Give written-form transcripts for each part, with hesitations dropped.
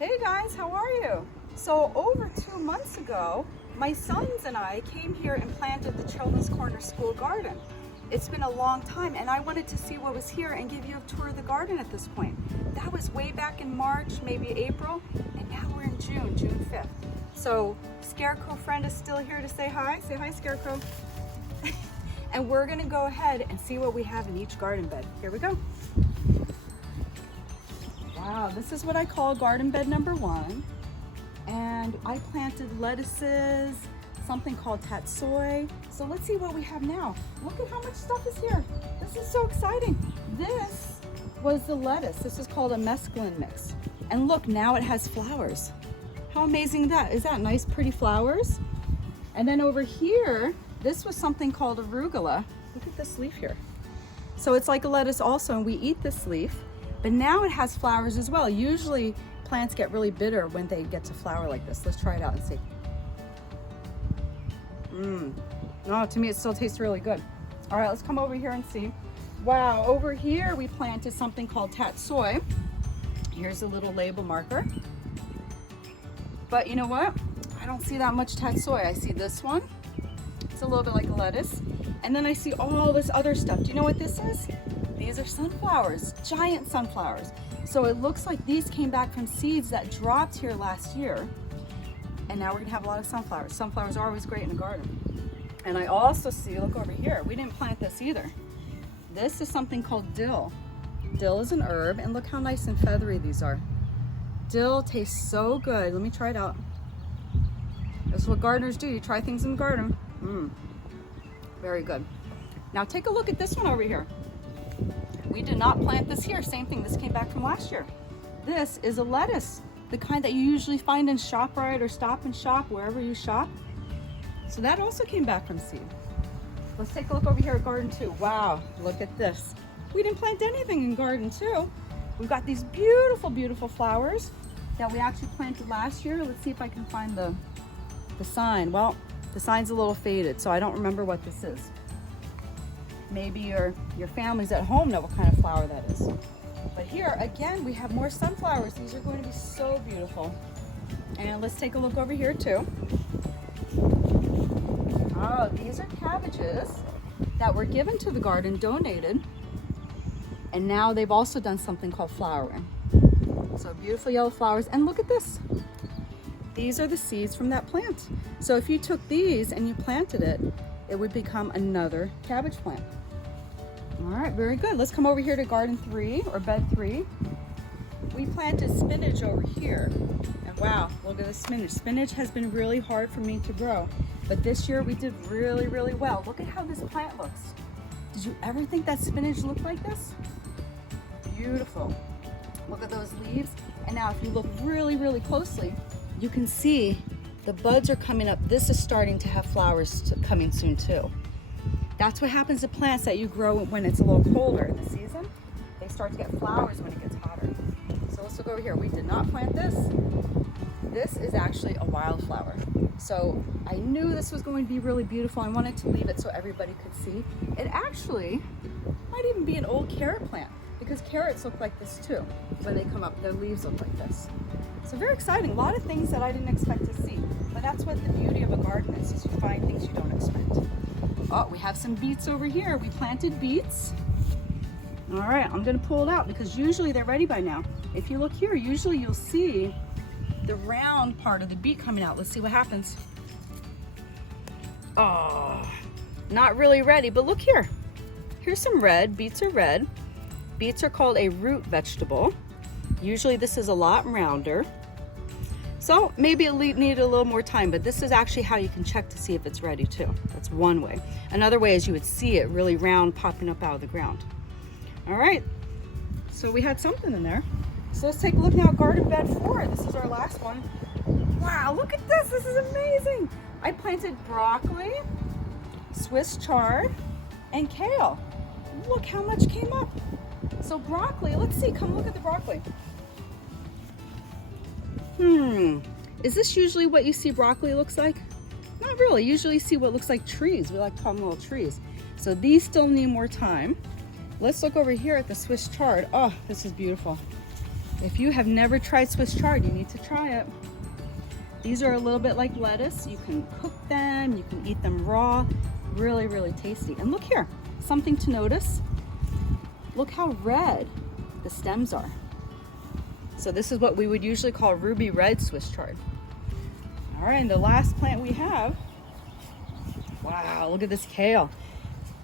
Hey guys, how are you? So over 2 months ago, my sons and I came here and planted the Children's Corner School garden. It's been a long time and I wanted to see what was here and give you a tour of the garden at this point. That was way back in March, maybe April, and now we're in June 5th. So Scarecrow friend is still here to say hi. Say hi, Scarecrow. And we're gonna go ahead and see what we have in each garden bed. Here we go. Wow, this is what I call garden bed number 1. And I planted lettuces, something called tatsoi. So let's see what we have now. Look at how much stuff is here. This is so exciting. This was the lettuce. This is called a mesclun mix. And look, now it has flowers. How amazing that is. That nice, pretty flowers. And then over here, this was something called arugula. Look at this leaf here. So it's like a lettuce also, and we eat this leaf. But now it has flowers as well. Usually plants get really bitter when they get to flower like this. Let's try it out and see. No, to me it still tastes really good. All right, let's come over here and see. Wow, over here we planted something called tatsoi. Here's a little label marker. But you know what? I don't see that much tatsoi. I see this one. It's a little bit like a lettuce. And then I see all this other stuff. Do you know what this is? These are sunflowers, giant sunflowers. So it looks like these came back from seeds that dropped here last year. And now we're gonna have a lot of sunflowers. Sunflowers are always great in a garden. And I also see, look over here, we didn't plant this either. This is something called dill. Dill is an herb, and look how nice and feathery these are. Dill tastes so good. Let me try it out. This is what gardeners do. You try things in the garden. Very good. Now take a look at this one over here. We did not plant this here. Same thing, this came back from last year. This is a lettuce, the kind that you usually find in ShopRite or Stop and Shop, wherever you shop. So that also came back from seed. Let's take a look over here at garden 2. Wow, look at this. We didn't plant anything in garden 2. We've got these beautiful, beautiful flowers that we actually planted last year. Let's see if I can find the sign. Well, the sign's a little faded, so I don't remember what this is. Maybe your families at home know what kind of flower that is. But here, again, we have more sunflowers. These are going to be so beautiful. And let's take a look over here too. Oh, these are cabbages that were given to the garden, donated. And now they've also done something called flowering. So beautiful yellow flowers. And look at this. These are the seeds from that plant. So if you took these and you planted it, it would become another cabbage plant. All right, very good. Let's come over here to garden 3 or bed 3. We planted spinach over here. And wow, look at the spinach. Spinach has been really hard for me to grow, but this year we did really, really well. Look at how this plant looks. Did you ever think that spinach looked like this? Beautiful. Look at those leaves. And now if you look really, really closely, you can see the buds are coming up. This is starting to have flowers coming soon too. That's what happens to plants that you grow when it's a little colder in the season. They start to get flowers when it gets hotter. So let's look over here. We did not plant this. This is actually a wildflower. So I knew this was going to be really beautiful. I wanted to leave it so everybody could see. It actually might even be an old carrot plant, because carrots look like this too. When they come up, their leaves look like this. So very exciting. A lot of things that I didn't expect to see. But that's what the beauty of a garden is you find things you don't expect. Oh, we have some beets over here. We planted beets. All right, I'm gonna pull it out because usually they're ready by now. If you look here, usually you'll see the round part of the beet coming out. Let's see what happens. Oh, not really ready, but look here. Here's some red. Beets are red. Beets are called a root vegetable. Usually this is a lot rounder. So maybe it needed a little more time, but this is actually how you can check to see if it's ready too. That's one way. Another way is you would see it really round popping up out of the ground. All right, so we had something in there. So let's take a look now at garden bed 4. This is our last one. Wow, look at this, this is amazing. I planted broccoli, Swiss chard, and kale. Look how much came up. So broccoli, let's see, come look at the broccoli. Is this usually what you see broccoli looks like? Not really. Usually you see what looks like trees. We like to call them little trees. So these still need more time. Let's look over here at the Swiss chard. Oh, this is beautiful. If you have never tried Swiss chard, you need to try it. These are a little bit like lettuce. You can cook them, you can eat them raw. Really, really tasty. And look here, something to notice. Look how red the stems are. So this is what we would usually call ruby red Swiss chard. All right, and the last plant we have, wow, look at this kale.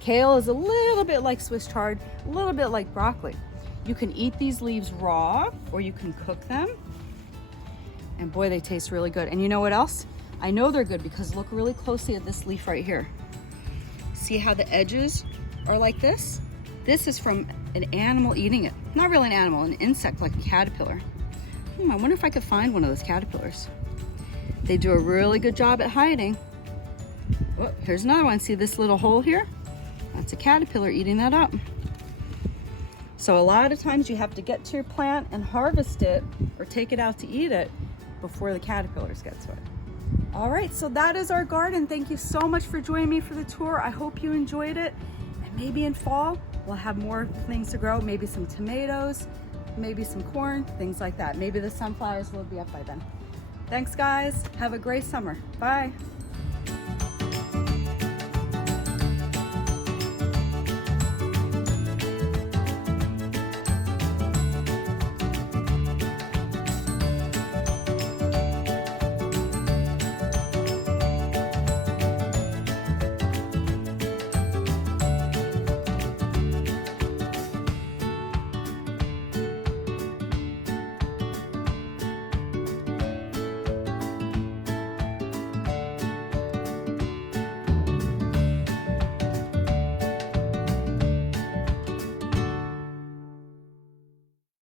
Kale is a little bit like Swiss chard, a little bit like broccoli. You can eat these leaves raw or you can cook them. And boy, they taste really good. And you know what else? I know they're good because look really closely at this leaf right here. See how the edges are like this? This is from an animal eating it. Not really an animal, an insect like a caterpillar. I wonder if I could find one of those caterpillars. They do a really good job at hiding. Oh, here's another one. See this little hole here? That's a caterpillar eating that up. So a lot of times you have to get to your plant and harvest it or take it out to eat it before the caterpillars get to it. All right, so that is our garden. Thank you so much for joining me for the tour. I hope you enjoyed it. And maybe in fall, we'll have more things to grow. Maybe some tomatoes, maybe some corn, things like that. Maybe the sunflowers will be up by then. Thanks guys, have a great summer. Bye.